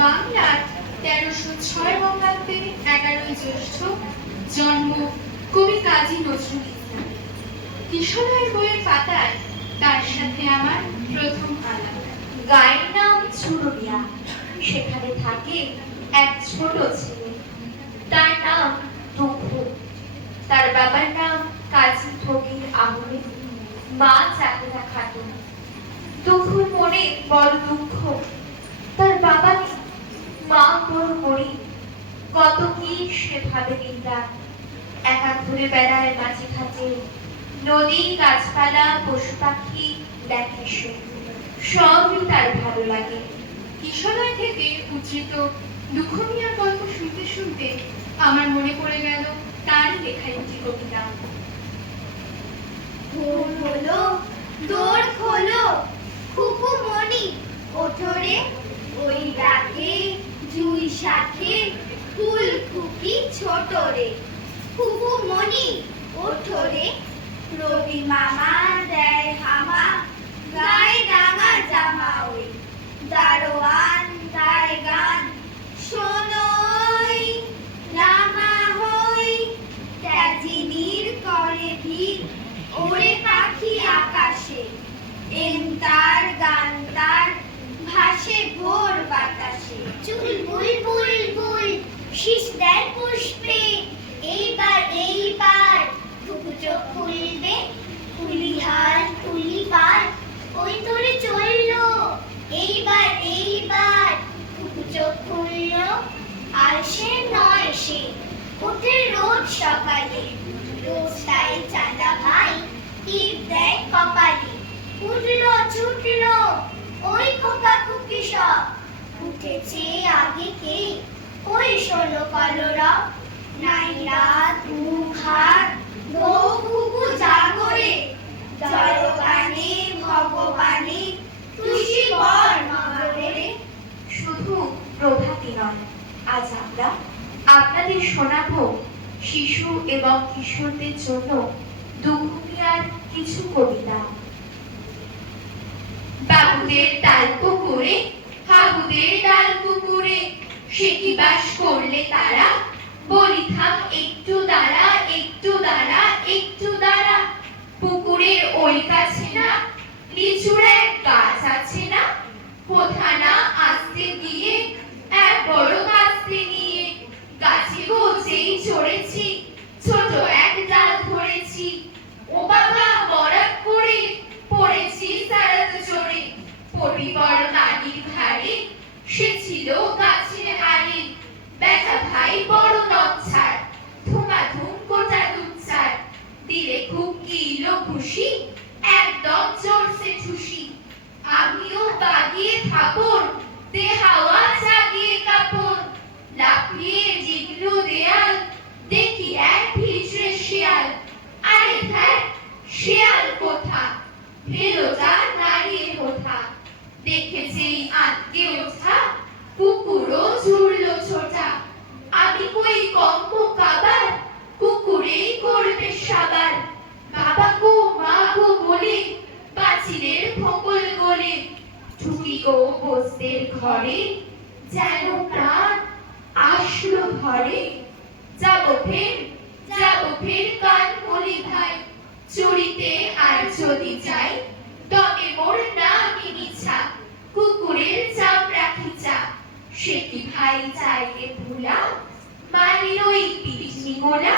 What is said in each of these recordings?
বাংলার ১৩০৬ বঙ্গাব্দে ১১ই জ্যৈষ্ঠ জন্ম কবি কাজী নজরুল ইসলাম। কিশোরের বইয়ের পাতায় তার সাথে আমার প্রথম আলাপ। গায়ের নাম চুরুলিয়া। সেখানে থাকে এক ছোট ছেলে, তার নাম দুঃখু। তার বাবার নাম কাজী ফকির আহমেদ, মা চাকরা খাতুন। দুঃখুর মনে বড় দুঃখ, তার বাবা নেই, মা বড় গরিব। কত কি সে ভাবে দিনরাত, একা ঘুরে বেড়ায় মাঝে ঘাটে, নদী গাছপালা পশু পাখি দেখে সে, সবই তার ভালো লাগে। কিশোরয় থেকে উদ্ধৃত দুঃখ মিয়ার গল্প শুনতে শুনতে আমার মনে পড়ে গেল তারই লেখা একটি কবিতা। ভোর হলো, দোর খোলো, খুকু মনি ওঠরে, ওই ডাকে জুই শাখে ফুল খুকি ছোট রে। খুকু মনি ওঠরে, রবি মামা দেয় হামা, গায়ে রাঙা জামা ওই, দারোয়ান গায় গান, শোনোই রামা হই, ত্যাজিনীর করে ভিড়, ওরে পাখি আকাশে, এন্তার গান তার ভাসে ভোর বাতাসে। চুল বুল বুল বুল, শীষ দেয় পুষ্পে, এইবার টুকু চোখ খুলবে, কুলিহার কুলি পার, ওই তোরে চললো, এইবার টুকু চোখ খুললো, আর সে নয় সে, ওঠে রোজ সকালে, রোজ তাই চাঁদা ভাই টিপ দেয় কপালে। উঠলো ছুটলো ওই খোকা খুকি সব, উঠেছে আগে কে, ওই ষোলো কলরা, নাই রাত মুখ হাত, ধৌ খুকু জাগরে, জয়গানে ভগবানে, তুষি বর মগরে। শুধু প্রভাতী নয়, আজ আমরা আপনাদের শোনাবো শিশু এবং কিশোরদের জন্য দুঃখ মিয়ার কিছু কবিতা। বাবুদের ডাল পুকুরে, হাবুদের ডাল পুকুরে, সে কি বাস করলে তারা, বলি থাম একটু দাঁড়া, একটু দাঁড়া, একটু দাঁড়া। পুকুরের ওই কাছে না লিচুর এক গাছ আছে না, কোথা না আসতে গিয়ে এক বড় কাস্তে নিয়ে, গাছে গোছেই চড়েছি, ছোট এক ডাল ধরেছি, ও বাবা বরাক করে পড়েছি সারাতে চড়ে, পড়ি বড় নানির ধারে, সে ছিল গাছের আড়ে, বেটা ভাই বড় নচ্ছার, ধুমাধুম গোটা দুচ্ছার, দিলে খুব কিলো খুশি, একদম জোরসে ঠুসি, আমিও বাগিয়ে থাপড়, দে হাওয়া জাগিয়ে কাপড়, লাফিয়ে জিগলু দেয়াল, দেখি এক ভিজড়ে শিয়াল, আরে ধ্যাৎ শিয়াল কোথা, ভেলোটা দাঁড়িয়ে কোথা, দেখেছেই আটকে ওঠা, কুকুরও ঝুরলো ছোটা, আমি কই কম্প কাবার, কুকুরেই করবে সাবার, বাবা গো মা গো বলে পাঁচিলের ফোকল গলে, ঢুকি গো বসদের ঘরে, যেন প্রাণ আসলো ঘরে, যাবো ফের কান বলি ভাই, চুরিতে আর যদি যাই, তবে মোর নামই মিছা, কুকুরের চামড়া খিচা, সে কি ভাই চাইলে ভুলা, মালির ওই পিছনি গোলা,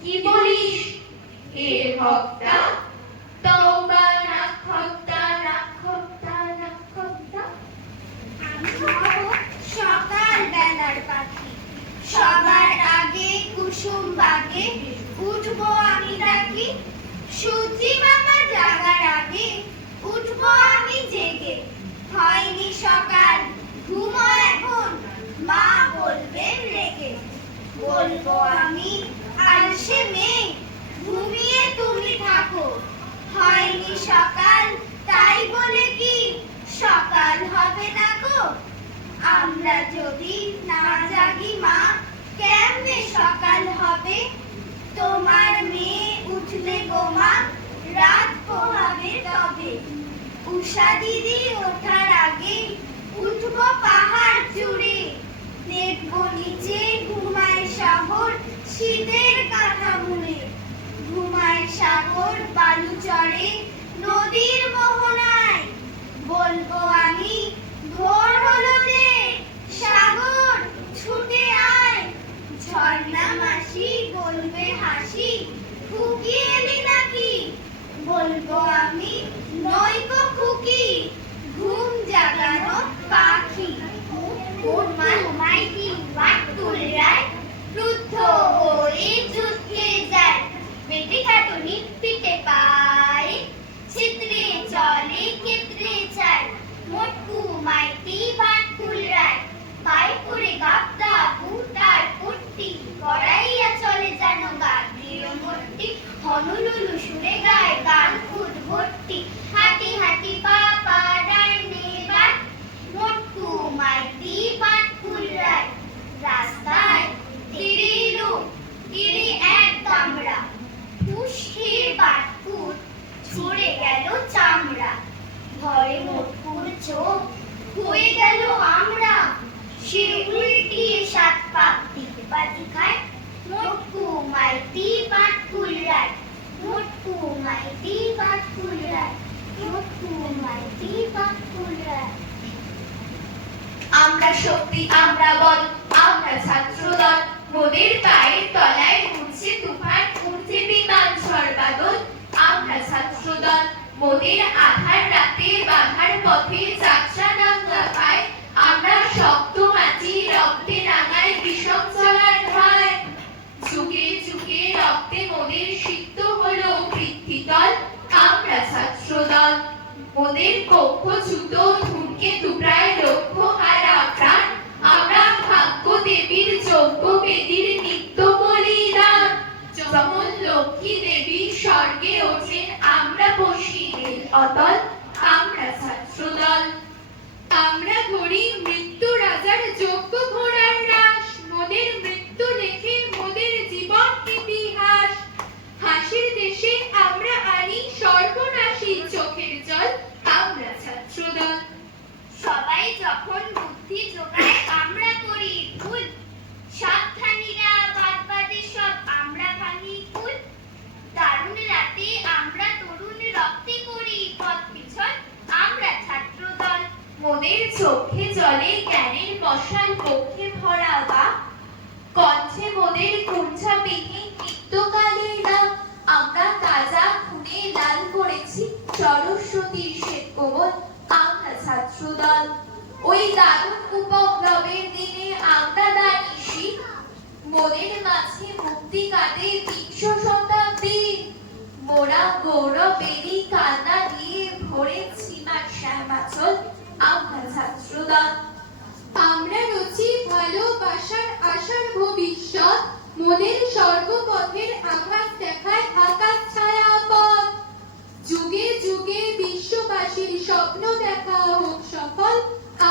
কি বলিস হে ভক্তা, তওবা নাখত্তা নাখত্তা নাখত্তা। আমি হব সকাল বেলার পাখি, সবার আগে কুসুম বাগে, উঠবো আমি ডাকি, সূর্যি মামা জাগার আগে, উঠবো আমি জেগে, হয়নি সকাল ঘুমো এখন, মা বলবেন রেগে, বলবো আমি আলসে মেয়ে, ঘুমিয়ে তুমি থাকো, হয়নি সকাল তাই বলে কি সকাল হবে না গো, আমরা যদি না জাগি মা, কেমনে সকাল হবে, তোমার মেয়ে উঠলে গো মা, রাত পোহাবে তবে, উষা দিদি ওঠার আগে, উঠবো পাহাড় চূড়ে, সে উল্টি সাত পাক দিকে বাজি খায় মোটকু মাইতি পাটকুল রায় মোটকু মাইতি পাটকুল রায় মোটকু মাইতি পাটকুল রায় আমরা শক্তি, আমরা বল, আমরা ছাত্রদল, মোদের পায়ের তলায় উঠছে তুফান, উঠছে বিমান ঝড় বাদল। আমরা ছাত্রদল, মোদের আধার রাতে বাধার পথে যাত্রা নাঙ্গা পায়। আমরা শক্ত মাটি রক্তে রাঙায় বিষম চলার ঠায়। যুগে যুগে রক্তে মোদের সিক্ত হলো বৃত্তিদল। আমরা ছাত্রদল, মোদের কক্ষচ্যুত ধূমকে টুকরায় লক্ষ্য হারা প্রাণ। আমরা ভাগ্য দেবীর যজ্ঞ বেদীর নিত্য বলিদান। যখন লক্ষ্মী দেবী স্বর্গে ওঠেন আমরা বসি নীল অতল। আমরা ছাত্রদল, আমরা ঘড়ি মৃত্যু রাজার যোগ্য ঘোড়ার রাস, মোদের মৃত্যু লেখে মোদের জীবন ইতিহাস। হাসির দেশে আমরা আনি সর্বনাশী চোখের জল। আমরা ছাত্রদল, সবাই যখন বুদ্ধি জোগায় আমরা করি ভুল সাবধানীরা বাদ বাদে সব আমরা ভাঙি ফুল দারুণ রাতে আমরা তরুণ রক্তে করি পথ পিছন আমরা ছাত্রদল মোদের চোখে জলে জ্ঞানের মশাল পক্ষে ভরা বা কণ্ঠে মোদের কুঞ্চাবিহীন নিত্যকালের নাম। আমরা তাজা খুনে লাল করেছি সরস্বতীর শ্বেত কোমল। আমরা ছাত্রদল, ওই দারুণ উপক্রমের দিনে আমরা দানিশি। মোদের মাঝে মুক্তি কাটে বিংশ শতাব্দী। মোরা গৌরবেরই কান্না দিয়ে ভরেছি মার শ্যামাচল। আমরা ছাত্রদল, আমরা রচি ভালোবাসার আশার ভবিষ্যৎ, মোদের স্বর্গপথের আঘাত দেখায় আকাশ ছায়া পথ। যুগে যুগে বিশ্ববাসীর স্বপ্ন দেখা হোক সফল।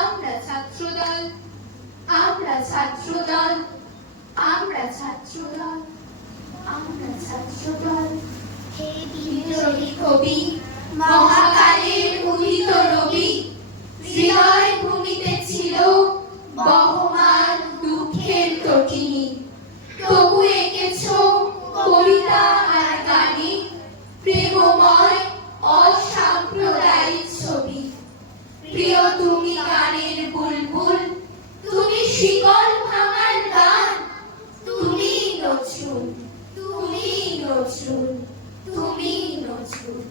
আমরা ছাত্রদল, আমরা ছাত্রদল, আমরা ছাত্রদল, আমরা ছাত্রদল। হে বিদ্রোহী কবি, মহাকালের উদিত রবি, হৃদয় ভূমিতে ছিল বহমান দুঃখের তটিনী। তবু এঁকেছ কবিতা আর গানে প্রেমময় অসাম্প্রদায়িক ছবি। প্রিয় তুমি গানের বুলবুল, তুমি শিকল ভাঙার গান। তুমি নজরুল, তুমি নজরুল, তুমি নজরুল।